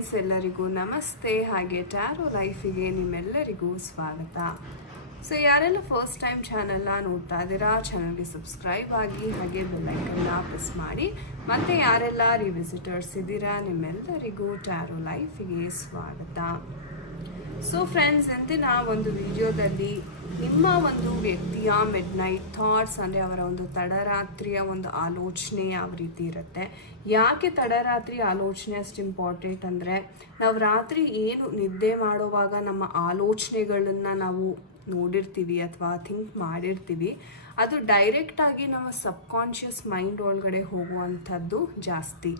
Friends, ಎಲ್ಲರಿಗೂ ನಮಸ್ತೆ. ಹಾಗೆ ಟ್ಯಾರೋ ಲೈಫಿಗೆ ನಿಮ್ಮೆಲ್ಲರಿಗೂ ಸ್ವಾಗತ. ಸೊ ಯಾರೆಲ್ಲ ಫಸ್ಟ್ ಟೈಮ್ ಚಾನಲ್ನ ನೋಡ್ತಾ ಇದ್ದೀರಾ, ಚಾನಲ್ಗೆ ಸಬ್ಸ್ಕ್ರೈಬ್ ಆಗಿ ಹಾಗೆ ಬೆಲ್ಲೈಕನ್ನ ಪ್ರೆಸ್ ಮಾಡಿ. ಮತ್ತು ಯಾರೆಲ್ಲ ರಿವಿಸಿಟರ್ಸ್ ಇದ್ದೀರಾ ನಿಮ್ಮೆಲ್ಲರಿಗೂ ಟ್ಯಾರೋ ಲೈಫಿಗೆ ಸ್ವಾಗತ. ಸೊ ಫ್ರೆಂಡ್ಸ್, ಇಂದಿನ ಒಂದು ವಿಡಿಯೋದಲ್ಲಿ ನಿಮ್ಮ ಒಂದು ವ್ಯಕ್ತಿಯ ಮಿಡ್ ನೈಟ್ ಥಾಟ್ಸ್, ಅಂದರೆ ಅವರ ಒಂದು ತಡರಾತ್ರಿಯ ಒಂದು ಆಲೋಚನೆ ಯಾವ ರೀತಿ ಇರುತ್ತೆ. ಯಾಕೆ ತಡರಾತ್ರಿ ಆಲೋಚನೆ ಅಷ್ಟು ಇಂಪಾರ್ಟೆಂಟ್ ಅಂದರೆ, ನಾವು ರಾತ್ರಿ ಏನು ನಿದ್ದೆ ಮಾಡುವಾಗ ನಮ್ಮ ಆಲೋಚನೆಗಳನ್ನು ನಾವು ನೋಡಿರ್ತೀವಿ ಅಥವಾ ಥಿಂಕ್ ಮಾಡಿರ್ತೀವಿ, ಅದು ಡೈರೆಕ್ಟಾಗಿ ನಮ್ಮ ಸಬ್ಕಾನ್ಷಿಯಸ್ ಮೈಂಡ್ ಒಳಗಡೆ ಹೋಗುವಂಥದ್ದು ಜಾಸ್ತಿ.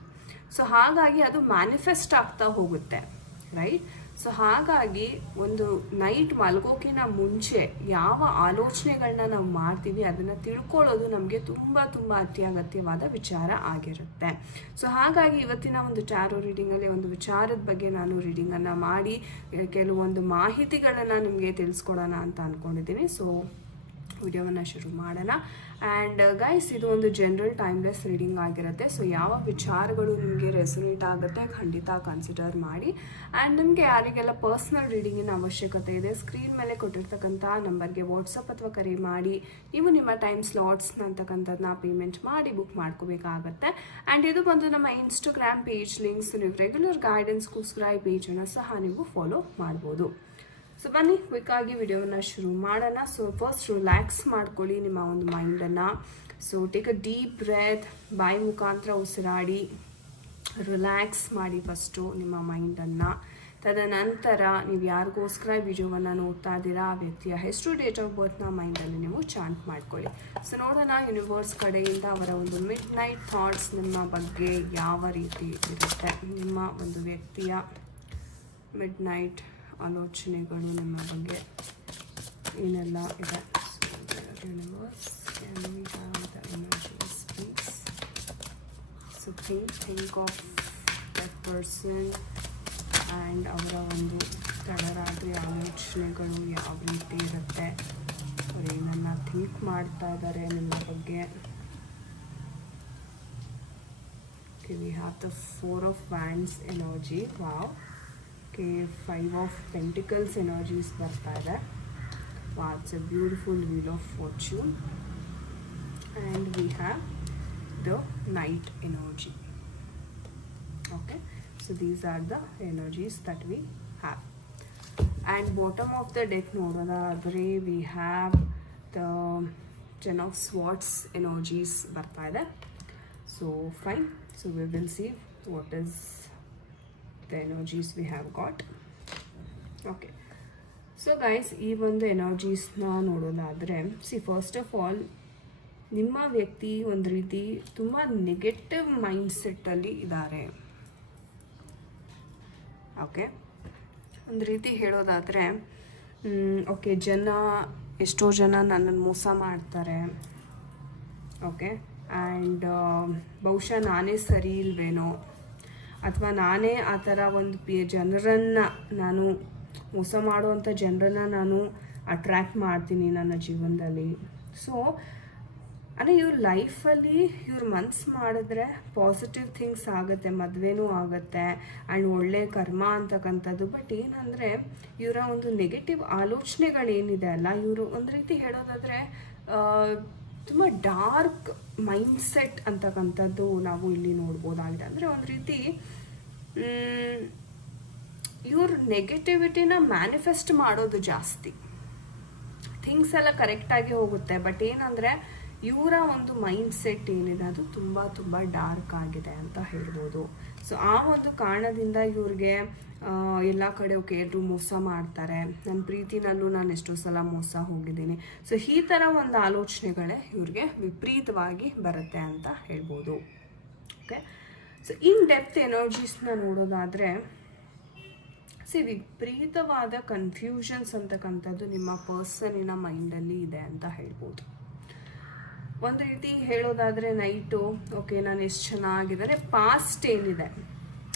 ಸೊ ಹಾಗಾಗಿ ಅದು ಮ್ಯಾನಿಫೆಸ್ಟ್ ಆಗ್ತಾ ಹೋಗುತ್ತೆ, ರೈಟ್. ಸೊ ಹಾಗಾಗಿ ಒಂದು ನೈಟ್ ಮಲಗೋಕ್ಕಿಂತ ಮುಂಚೆ ಯಾವ ಆಲೋಚನೆಗಳನ್ನ ನಾವು ಮಾಡ್ತೀವಿ ಅದನ್ನು ತಿಳ್ಕೊಳ್ಳೋದು ನಮಗೆ ತುಂಬ ತುಂಬ ಅತ್ಯಗತ್ಯವಾದ ವಿಚಾರ ಆಗಿರುತ್ತೆ. ಸೊ ಹಾಗಾಗಿ ಇವತ್ತಿನ ಒಂದು ಟ್ಯಾರೋ ರೀಡಿಂಗಲ್ಲಿ ಒಂದು ವಿಚಾರದ ಬಗ್ಗೆ ನಾನು ರೀಡಿಂಗನ್ನು ಮಾಡಿ ಕೆಲವೊಂದು ಮಾಹಿತಿಗಳನ್ನು ನಿಮಗೆ ತಿಳಿಸ್ಕೊಡೋಣ ಅಂತ ಅಂದ್ಕೊಂಡಿದ್ದೀನಿ. ಸೊ ವಿಡಿಯೋವನ್ನು ಶುರು ಮಾಡೋಣ. ಆ್ಯಂಡ್ ಗೈಸ್, ಇದು ಒಂದು ಜನರಲ್ ಟೈಮ್ಲೆಸ್ ರೀಡಿಂಗ್ ಆಗಿರುತ್ತೆ. ಸೊ ಯಾವ ವಿಚಾರಗಳು ನಿಮಗೆ ರೆಸೊನೇಟ್ ಆಗುತ್ತೆ ಖಂಡಿತ ಕನ್ಸಿಡರ್ ಮಾಡಿ. ಆ್ಯಂಡ್ ನಿಮಗೆ ಯಾರಿಗೆಲ್ಲ ಪರ್ಸ್ನಲ್ ರೀಡಿಂಗಿನ ಅವಶ್ಯಕತೆ ಇದೆ, ಸ್ಕ್ರೀನ್ ಮೇಲೆ ಕೊಟ್ಟಿರ್ತಕ್ಕಂಥ ನಂಬರ್ಗೆ ವಾಟ್ಸಪ್ ಅಥವಾ ಕರೆ ಮಾಡಿ ನೀವು ನಿಮ್ಮ ಟೈಮ್ ಸ್ಲಾಟ್ಸ್ನ ಅಂತಕ್ಕಂಥದ್ದನ್ನ ಪೇಮೆಂಟ್ ಮಾಡಿ ಬುಕ್ ಮಾಡ್ಕೋಬೇಕಾಗತ್ತೆ. ಆ್ಯಂಡ್ ಇದು ಬಂದು ನಮ್ಮ ಇನ್ಸ್ಟಾಗ್ರಾಮ್ ಪೇಜ್ ಲಿಂಕ್ಸ್. ನೀವು ರೆಗ್ಯುಲರ್ ಗೈಡೆನ್ಸ್ಗೋಸ್ಕರ ಈ ಪೇಜನ್ನು ಸಹ ನೀವು ಫಾಲೋ ಮಾಡ್ಬೋದು. ಸೊ ಬನ್ನಿ ಕ್ವಿಕ್ಕಾಗಿ ವಿಡಿಯೋವನ್ನು ಶುರು ಮಾಡೋಣ. ಸೊ ಫಸ್ಟ್ ರಿಲ್ಯಾಕ್ಸ್ ಮಾಡ್ಕೊಳ್ಳಿ ನಿಮ್ಮ ಒಂದು ಮೈಂಡನ್ನು. So take a deep breath, ಬಾಯಿ ಮುಖಾಂತರ ಉಸಿರಾಡಿ ರಿಲ್ಯಾಕ್ಸ್ ಮಾಡಿ ಫಸ್ಟು ನಿಮ್ಮ ಮೈಂಡನ್ನು. ತದನಂತರ ನೀವು ಯಾರಿಗೋಸ್ಕರ ವಿಡಿಯೋವನ್ನು ನೋಡ್ತಾ ಇದ್ದೀರಾ ಆ ವ್ಯಕ್ತಿಯ ಹೆಸರು, ಡೇಟ್ ಆಫ್ ಬರ್ತ್ನ ಮೈಂಡಲ್ಲಿ ನೀವು ಚಾಂಟ್ ಮಾಡ್ಕೊಳ್ಳಿ. ಸೊ ನೋಡೋಣ ಯೂನಿವರ್ಸ್ ಕಡೆಯಿಂದ ಅವರ ಒಂದು ಮಿಡ್ ನೈಟ್ ಥಾಟ್ಸ್ ನಿಮ್ಮ ಬಗ್ಗೆ ಯಾವ ರೀತಿ ಇರುತ್ತೆ. ನಿಮ್ಮ ಒಂದು ವ್ಯಕ್ತಿಯ ಮಿಡ್ ನೈಟ್ ಆಲೋಚನೆಗಳು ನಿಮ್ಮ ಬಗ್ಗೆ ಏನೆಲ್ಲ ಇದೆ. Universe, can we have the energies please. So think of that person and ಅವರ ಒಂದು ತಡರಾತ್ರಿ ಆಲೋಚನೆಗಳು ಯಾವ ರೀತಿ ಇರುತ್ತೆ, ಅವ್ರು ಏನನ್ನ ಥಿಂಕ್ ಮಾಡ್ತಾ ಇದ್ದಾರೆ ನಿಮ್ಮ ಬಗ್ಗೆ. V have the 4 of Wands energy. Wow. 5 of Pentacles energies ಬರ್ತಾ ಇದೆ. Wow, it's a beautiful wheel of fortune. And we have the Knight energy. Okay, so these are the energies that we have. And bottom of the deck ನೋಡೋದಾದ್ರೆ we have the 10 of Swords energies ಬರ್ತಾ ಇದೆ. So fine, so we will see what is the energies we have got. Okay, so guys, ಈ ಒಂದು ಎನರ್ಜೀಸ್ನ ನೋಡೋದಾದರೆ, first of all ನಿಮ್ಮ ವ್ಯಕ್ತಿ ಒಂದು ರೀತಿ ತುಂಬ ನೆಗೆಟಿವ್ ಮೈಂಡ್ಸೆಟ್ಟಲ್ಲಿ ಇದ್ದಾರೆ. ಓಕೆ, ಒಂದು ರೀತಿ ಹೇಳೋದಾದರೆ, ಓಕೆ, ಎಷ್ಟೋ ಜನ ನನ್ನನ್ನು ಮೋಸ ಮಾಡ್ತಾರೆ. ಓಕೆ, ಆ್ಯಂಡ್ ಬಹುಶಃ ನಾನೇ ಸರಿ ಇಲ್ವೇನೋ, ಅಥವಾ ನಾನೇ ಆ ಥರ ಒಂದು ಜನರನ್ನು ನಾನು ಮೋಸ ಮಾಡುವಂಥ ಜನರನ್ನು ನಾನು ಅಟ್ರ್ಯಾಕ್ಟ್ ಮಾಡ್ತೀನಿ ನನ್ನ ಜೀವನದಲ್ಲಿ. ಸೊ ಅಂದರೆ ಇವ್ರ ಲೈಫಲ್ಲಿ ಇವ್ರ ಮನ್ಸು ಮಾಡಿದ್ರೆ ಪಾಸಿಟಿವ್ ಥಿಂಗ್ಸ್ ಆಗುತ್ತೆ, ಮದುವೆನೂ ಆಗುತ್ತೆ ಆ್ಯಂಡ್ ಒಳ್ಳೆ ಕರ್ಮ ಅಂತಕ್ಕಂಥದ್ದು. ಬಟ್ ಏನಂದರೆ ಇವರ ಒಂದು ನೆಗೆಟಿವ್ ಆಲೋಚನೆಗಳೇನಿದೆ ಅಲ್ಲ, ಇವರು ಒಂದು ರೀತಿ ಹೇಳೋದಾದರೆ ತುಂಬ ಡಾರ್ಕ್ ಮೈಂಡ್ಸೆಟ್ ಅಂತಕ್ಕಂಥದ್ದು ನಾವು ಇಲ್ಲಿ ನೋಡ್ಬೋದಾಗಿದೆ. ಅಂದರೆ ಒಂದು ರೀತಿ ಇವ್ರ ನೆಗೆಟಿವಿಟಿನ ಮ್ಯಾನಿಫೆಸ್ಟ್ ಮಾಡೋದು ಜಾಸ್ತಿ. ಥಿಂಗ್ಸ್ ಎಲ್ಲ ಕರೆಕ್ಟಾಗಿ ಹೋಗುತ್ತೆ, ಬಟ್ ಏನಂದರೆ ಇವರ ಒಂದು ಮೈಂಡ್ಸೆಟ್ ಏನಿದೆ ಅದು ತುಂಬ ತುಂಬ ಡಾರ್ಕ್ ಆಗಿದೆ ಅಂತ ಹೇಳ್ಬೋದು. ಸೊ ಆ ಒಂದು ಕಾರಣದಿಂದ ಇವ್ರಿಗೆ ಎಲ್ಲ ಕಡೆ ಎಲ್ಲರೂ ಮೋಸ ಮಾಡ್ತಾರೆ, ನನ್ನ ಪ್ರೀತಿನಲ್ಲೂ ನಾನು ಎಷ್ಟೋ ಸಲ ಮೋಸ ಹೋಗಿದ್ದೀನಿ. ಸೊ ಈ ಥರ ಒಂದು ಆಲೋಚನೆಗಳೇ ಇವ್ರಿಗೆ ವಿಪರೀತವಾಗಿ ಬರುತ್ತೆ ಅಂತ ಹೇಳ್ಬೋದು. ಓಕೆ, ಸೊ ಇನ್ ಡೆಪ್ತ್ ಎನರ್ಜೀಸ್ನ ನೋಡೋದಾದರೆ, ವಿಪರೀತವಾದ ಕನ್ಫ್ಯೂಷನ್ಸ್ ಅಂತಕ್ಕಂಥದ್ದು ನಿಮ್ಮ ಪರ್ಸನಿನ ಮೈಂಡಲ್ಲಿ ಇದೆ ಅಂತ ಹೇಳ್ಬೋದು. ಒಂದು ರೀತಿ ಹೇಳೋದಾದರೆ ನೈಟು, ಓಕೆ ನಾನು ಎಷ್ಟು ಚೆನ್ನಾಗಿದ್ದಾರೆ, ಪಾಸ್ಟ್ ಏನಿದೆ,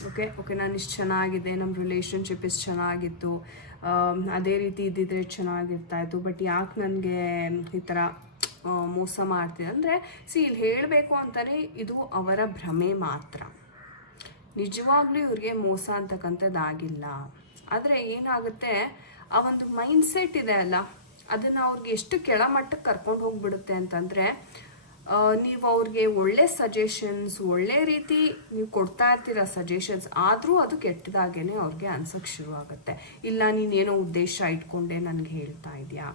ಓಕೆ ನಾನು ಇಷ್ಟು ಚೆನ್ನಾಗಿದೆ, ನಮ್ಮ ರಿಲೇಷನ್ಶಿಪ್ ಇಷ್ಟು ಚೆನ್ನಾಗಿತ್ತು, ಅದೇ ರೀತಿ ಇದ್ದಿದ್ರೆ ಚೆನ್ನಾಗಿರ್ತಾಯಿತ್ತು, ಬಟ್ ಯಾಕೆ ನನಗೆ ಈ ಥರ ಮೋಸ ಮಾಡ್ತಿದೆ ಅಂದರೆ, ಇಲ್ಲಿ ಹೇಳಬೇಕು ಅಂತಲೇ ಇದು ಅವರ ಭ್ರಮೆ ಮಾತ್ರ. ನಿಜವಾಗ್ಲೂ ಇವ್ರಿಗೆ ಮೋಸ ಅಂತಕ್ಕಂಥದ್ದಾಗಿಲ್ಲ. ಆದರೆ ಏನಾಗುತ್ತೆ, ಆ ಒಂದು ಮೈಂಡ್ಸೆಟ್ ಇದೆ ಅಲ್ಲ, ಅದನ್ನು ಅವ್ರಿಗೆ ಎಷ್ಟು ಕೆಳಮಟ್ಟಕ್ಕೆ ಕರ್ಕೊಂಡು ಹೋಗ್ಬಿಡುತ್ತೆ ಅಂತಂದರೆ, ನೀವು ಅವ್ರಿಗೆ ಒಳ್ಳೆ ಸಜೆಷನ್ಸ್, ಒಳ್ಳೆ ರೀತಿ ನೀವು ಕೊಡ್ತಾ ಇರ್ತೀರ ಸಜೆಷನ್ಸ್, ಆದರೂ ಅದು ಕೆಟ್ಟದಾಗೇ ಅವ್ರಿಗೆ ಅನ್ಸೋಕ್ಕೆ ಶುರು ಆಗುತ್ತೆ. ಇಲ್ಲ, ನೀನೇನೋ ಉದ್ದೇಶ ಇಟ್ಕೊಂಡೆ ನನಗೆ ಹೇಳ್ತಾ ಇದೆಯಾ,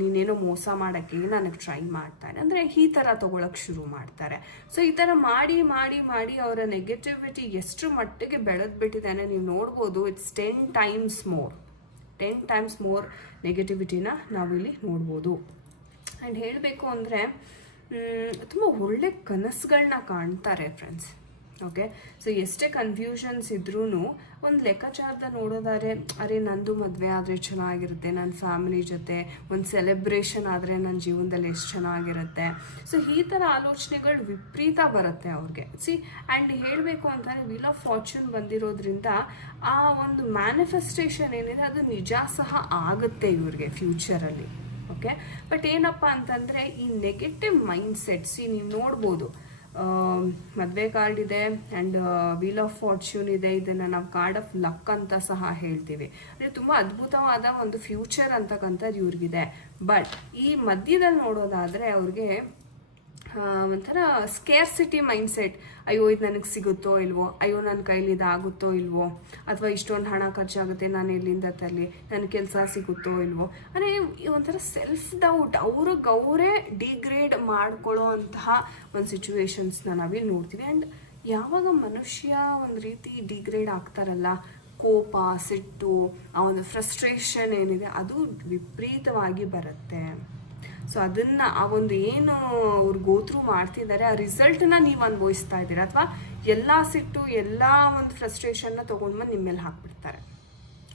ನೀನೇನೋ ಮೋಸ ಮಾಡೋಕ್ಕೆ ನನಗೆ ಟ್ರೈ ಮಾಡ್ತಾನೆ ಅಂದರೆ ಈ ಥರ ತೊಗೊಳಕ್ಕೆ ಶುರು ಮಾಡ್ತಾರೆ. ಸೊ ಈ ಥರ ಮಾಡಿ ಮಾಡಿ ಮಾಡಿ ಅವರ ನೆಗೆಟಿವಿಟಿ ಎಷ್ಟು ಮಟ್ಟಿಗೆ ಬೆಳೆದ್ಬಿಟ್ಟಿದ್ದಾನೆ ನೀವು ನೋಡ್ಬೋದು. ಇಟ್ಸ್ 10 ಟೈಮ್ಸ್ ಮೋರ್ ನೆಗೆಟಿವಿಟಿನ ನಾವಿಲ್ಲಿ ನೋಡ್ಬೋದು. ಆ್ಯಂಡ್ ಹೇಳಬೇಕು ಅಂದರೆ ತುಂಬ ಒಳ್ಳೆ ಕನಸುಗಳನ್ನ ಕಾಣ್ತಾರೆ ಫ್ರೆಂಡ್ಸ್. ಓಕೆ, ಸೊ ಎಷ್ಟೇ ಕನ್ಫ್ಯೂಷನ್ಸ್ ಇದ್ರೂ ಒಂದು ಲೆಕ್ಕಾಚಾರದ ನೋಡೋದಾದ್ರೆ, ಅರೆ ನಂದು ಮದುವೆ ಆದರೆ ಚೆನ್ನಾಗಿರುತ್ತೆ, ನನ್ನ ಫ್ಯಾಮಿಲಿ ಜೊತೆ ಒಂದು ಸೆಲೆಬ್ರೇಷನ್ ಆದರೆ ನನ್ನ ಜೀವನದಲ್ಲಿ ಎಷ್ಟು ಚೆನ್ನಾಗಿರುತ್ತೆ. ಸೊ ಈ ಥರ ಆಲೋಚನೆಗಳು ವಿಪರೀತ ಬರುತ್ತೆ ಅವ್ರಿಗೆ. ಆ್ಯಂಡ್ ಹೇಳಬೇಕು ಅಂತಂದರೆ ವೀಲ್ ಆಫ್ ಫಾರ್ಚೂನ್ ಬಂದಿರೋದ್ರಿಂದ ಆ ಒಂದು ಮ್ಯಾನಿಫೆಸ್ಟೇಷನ್ ಏನಿದೆ ಅದು ನಿಜ ಸಹ ಆಗುತ್ತೆ ಇವ್ರಿಗೆ ಫ್ಯೂಚರಲ್ಲಿ. ಓಕೆ, ಬಟ್ ಏನಪ್ಪ ಅಂತಂದರೆ ಈ ನೆಗೆಟಿವ್ ಮೈಂಡ್ಸೆಟ್ಸ್ ನೀವು ನೋಡ್ಬೋದು. ಮದುವೆ ಕಾರ್ಡ್ ಇದೆ ಆ್ಯಂಡ್ ವೀಲ್ ಆಫ್ ಫಾರ್ಚ್ಯೂನ್ ಇದೆ. ಇದನ್ನು ನಾವು ಕಾರ್ಡ್ ಆಫ್ ಲಕ್ ಅಂತ ಸಹ ಹೇಳ್ತೀವಿ. ಅಂದರೆ ತುಂಬ ಅದ್ಭುತವಾದ ಒಂದು ಫ್ಯೂಚರ್ ಅಂತಕ್ಕಂಥದ್ದು ಇವ್ರಿಗಿದೆ. ಬಟ್ ಈ ಮಧ್ಯದಲ್ಲಿ ನೋಡೋದಾದರೆ ಅವ್ರಿಗೆ ಒಂಥರ ಸ್ಕೇರ್ಸಿಟಿ ಮೈಂಡ್ಸೆಟ್. ಅಯ್ಯೋ ಇದು ನನಗೆ ಸಿಗುತ್ತೋ ಇಲ್ವೋ, ಅಯ್ಯೋ ನನ್ನ ಕೈಲಿ ಇದಾಗುತ್ತೋ ಇಲ್ವೋ, ಅಥವಾ ಇಷ್ಟೊಂದು ಹಣ ಖರ್ಚಾಗುತ್ತೆ, ನಾನು ಎಲ್ಲಿಂದ ತರಲಿ, ನನ್ನ ಕೆಲಸ ಸಿಗುತ್ತೋ ಇಲ್ವೋ, ಅಂದರೆ ಒಂಥರ ಸೆಲ್ಫ್ ಡೌಟ್, ಅವರೇ ಡಿಗ್ರೇಡ್ ಮಾಡ್ಕೊಳ್ಳೋ ಅಂತಹ ಒಂದು ಸಿಚುವೇಶನ್ಸ್ನ ನಾವಿಲ್ಲಿ ನೋಡ್ತೀವಿ. ಆ್ಯಂಡ್ ಯಾವಾಗ ಮನುಷ್ಯ ಒಂದು ರೀತಿ ಡಿಗ್ರೇಡ್ ಆಗ್ತಾರಲ್ಲ, ಕೋಪ, ಸಿಟ್ಟು, ಆ ಒಂದು ಫ್ರಸ್ಟ್ರೇಷನ್ ಏನಿದೆ ಅದು ವಿಪರೀತವಾಗಿ ಬರುತ್ತೆ. ಸೊ ಅದನ್ನು ಆ ಒಂದು ಏನು ಅವ್ರು ಗೋತ್ರೂ ಮಾಡ್ತಿದ್ದಾರೆ, ಆ ರಿಸಲ್ಟನ್ನ ನೀವು ಅನುಭವಿಸ್ತಾ ಇದ್ದೀರಾ. ಅಥವಾ ಎಲ್ಲ ಸಿಟ್ಟು, ಎಲ್ಲ ಒಂದು ಫ್ರಸ್ಟ್ರೇಷನ್ನ ತೊಗೊಂಡ್ಬಂದು ನಿಮ್ಮ ಮೇಲೆ ಹಾಕ್ಬಿಡ್ತಾರೆ.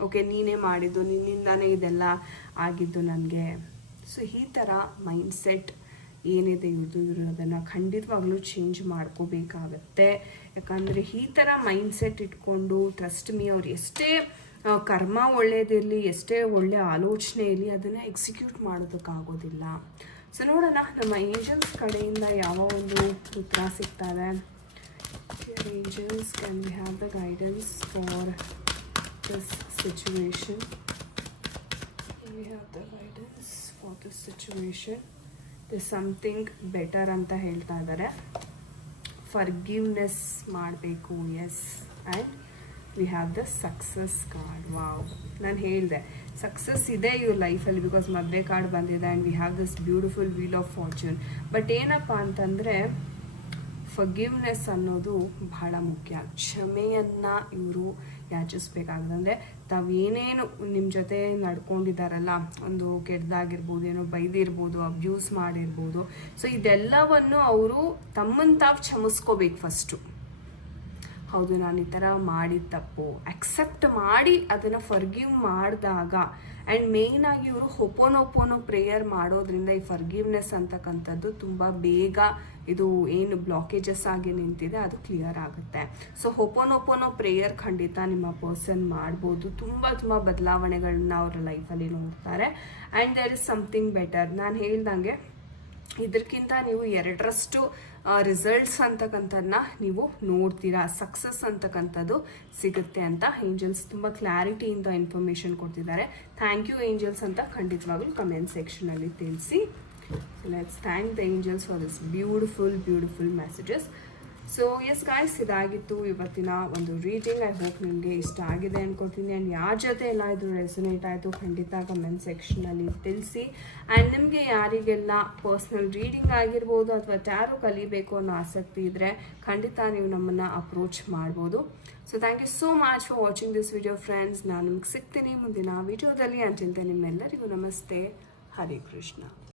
ಓಕೆ, ನೀನೇ ಮಾಡಿದ್ದು, ನಿನ್ನಿಂದಾನೇ ಇದೆಲ್ಲ ಆಗಿದ್ದು ನನಗೆ. ಸೊ ಈ ಥರ ಮೈಂಡ್ಸೆಟ್ ಏನಿದೆ ಇವರು ಅದನ್ನು ಖಂಡಿತವಾಗ್ಲೂ ಚೇಂಜ್ ಮಾಡ್ಕೋಬೇಕಾಗತ್ತೆ. ಯಾಕಂದರೆ ಈ ಥರ ಮೈಂಡ್ಸೆಟ್ ಇಟ್ಕೊಂಡು ಟ್ರಸ್ಟ್ ಮೀ, ಅವ್ರು ಎಷ್ಟೇ ಕರ್ಮ ಒಳ್ಳೇದಿರಲಿ, ಎಷ್ಟೇ ಒಳ್ಳೆ ಆಲೋಚನೆ ಇರಲಿ, ಅದನ್ನು ಎಕ್ಸಿಕ್ಯೂಟ್ ಮಾಡೋದಕ್ಕಾಗೋದಿಲ್ಲ. ಸೊ ನೋಡೋಣ ನಮ್ಮ ಏಂಜಲ್ಸ್ ಕಡೆಯಿಂದ ಯಾವ ಒಂದು ಉತ್ತರ ಸಿಗ್ತಾರೆ. Angels, can we have the guidance for this situation? We have the guidance for this situation. This something better ಅಂತ ಹೇಳ್ತಾ ಇದ್ದಾರೆ. ಫರ್ಗಿವ್ನೆಸ್ ಮಾಡಬೇಕು, yes. And we have the success card. Wow, ನಾನು ಹೇಳಿದೆ ಸಕ್ಸಸ್ ಇದೆ ಇವ್ರ ಲೈಫಲ್ಲಿ, ಬಿಕಾಸ್ ಮದುವೆ ಕಾರ್ಡ್ ಬಂದಿದೆ. And we have this beautiful wheel of fortune. But ಏನಪ್ಪ ಅಂತಂದರೆ ಫರ್ಗಿವ್ನೆಸ್ ಅನ್ನೋದು ಬಹಳ ಮುಖ್ಯ. ಕ್ಷಮೆಯನ್ನು ಇವರು ಯಾಚಿಸ್ಬೇಕಾಗುತ್ತೆ. ಅಂದರೆ ತಾವೇನೇನು ನಿಮ್ಮ ಜೊತೆ ನಡ್ಕೊಂಡಿದ್ದಾರಲ್ಲ, ಒಂದು ಕೆಟ್ಟದಾಗಿರ್ಬೋದು, ಏನೋ ಬೈದಿರ್ಬೋದು, ಅಬ್ಯೂಸ್ ಮಾಡಿರ್ಬೋದು, ಸೊ ಇದೆಲ್ಲವನ್ನು ಅವರು ತಮ್ಮನ್ನು ತಾವು ಕ್ಷಮಿಸ್ಕೋಬೇಕು ಫಸ್ಟು. ಹೌದು, ನಾನು ಈ ಥರ ಮಾಡಿದ ತಪ್ಪು ಅಕ್ಸೆಪ್ಟ್ ಮಾಡಿ ಅದನ್ನು ಫರ್ಗಿವ್ ಮಾಡಿದಾಗ, ಆ್ಯಂಡ್ ಮೇಯ್ನಾಗಿ ಇವರು ಹೊಪೋನೊಪೋನೋ ಪ್ರೇಯರ್ ಮಾಡೋದ್ರಿಂದ ಈ ಫರ್ಗಿವ್ನೆಸ್ ಅಂತಕ್ಕಂಥದ್ದು ತುಂಬ ಬೇಗ ಇದು ಏನು ಬ್ಲಾಕೇಜಸ್ ಆಗಿ ನಿಂತಿದೆ ಅದು ಕ್ಲಿಯರ್ ಆಗುತ್ತೆ. ಸೊ ಹೊಪೋನೊಪೋನೋ ಪ್ರೇಯರ್ ಖಂಡಿತ ನಿಮ್ಮ ಪರ್ಸನ್ ಮಾಡ್ಬೋದು. ತುಂಬ ಬದಲಾವಣೆಗಳನ್ನ ಅವರ ಲೈಫಲ್ಲಿ ನೋಡ್ತಾರೆ. And there is something better. ನಾನು ಹೇಳ್ದಂಗೆ ಇದಕ್ಕಿಂತ ನೀವು 2ರಷ್ಟು ರಿಸಲ್ಟ್ಸ್ ಅಂತಕ್ಕಂಥದ್ದನ್ನ ನೀವು ನೋಡ್ತೀರಾ. ಸಕ್ಸಸ್ ಅಂತಕ್ಕಂಥದ್ದು ಸಿಗುತ್ತೆ ಅಂತ ಏಂಜಲ್ಸ್ ತುಂಬ ಕ್ಲಾರಿಟಿಯಿಂದ ಇನ್ಫಾರ್ಮೇಷನ್ ಕೊಡ್ತಿದ್ದಾರೆ. ಥ್ಯಾಂಕ್ ಯು ಏಂಜಲ್ಸ್ ಅಂತ ಖಂಡಿತವಾಗ್ಲೂ ಕಮೆಂಟ್ ಸೆಕ್ಷನಲ್ಲಿ ತಿಳಿಸಿ. So let's thank the angels for this beautiful messages. So yes guys, ಇದಾಗಿತ್ತು ಇವತ್ತಿನ ಒಂದು ರೀಡಿಂಗ್. ಐ ಹೋಪ್ ನಿಮಗೆ ಇಷ್ಟ ಆಗಿದೆ ಅಂದ್ಕೊಳ್ತೀನಿ. ಆ್ಯಂಡ್ ಯಾರ ಜೊತೆ ಎಲ್ಲ ಇದು ರೆಸೊನೇಟ್ ಆಯಿತು ಖಂಡಿತ ಕಮೆಂಟ್ ಸೆಕ್ಷನಲ್ಲಿ ತಿಳಿಸಿ. ಆ್ಯಂಡ್ ನಿಮಗೆ ಯಾರಿಗೆಲ್ಲ ಪರ್ಸ್ನಲ್ ರೀಡಿಂಗ್ ಆಗಿರ್ಬೋದು ಅಥವಾ ಟ್ಯಾರೋ ಕಲಿಬೇಕು ಅನ್ನೋ ಆಸಕ್ತಿ ಇದ್ದರೆ ಖಂಡಿತ ನೀವು ನಮ್ಮನ್ನು ಅಪ್ರೋಚ್ ಮಾಡ್ಬೋದು. So thank you so much for watching this video friends. ನಾನು ನಿಮ್ಗೆ ಸಿಗ್ತೀನಿ ಮುಂದಿನ ವಿಡಿಯೋದಲ್ಲಿ. ಅಂಟಿಲ್ ದೆನ್ ನಿಮ್ಮೆಲ್ಲರಿಗೂ ನಮಸ್ತೆ. ಹರೇ ಕೃಷ್ಣ.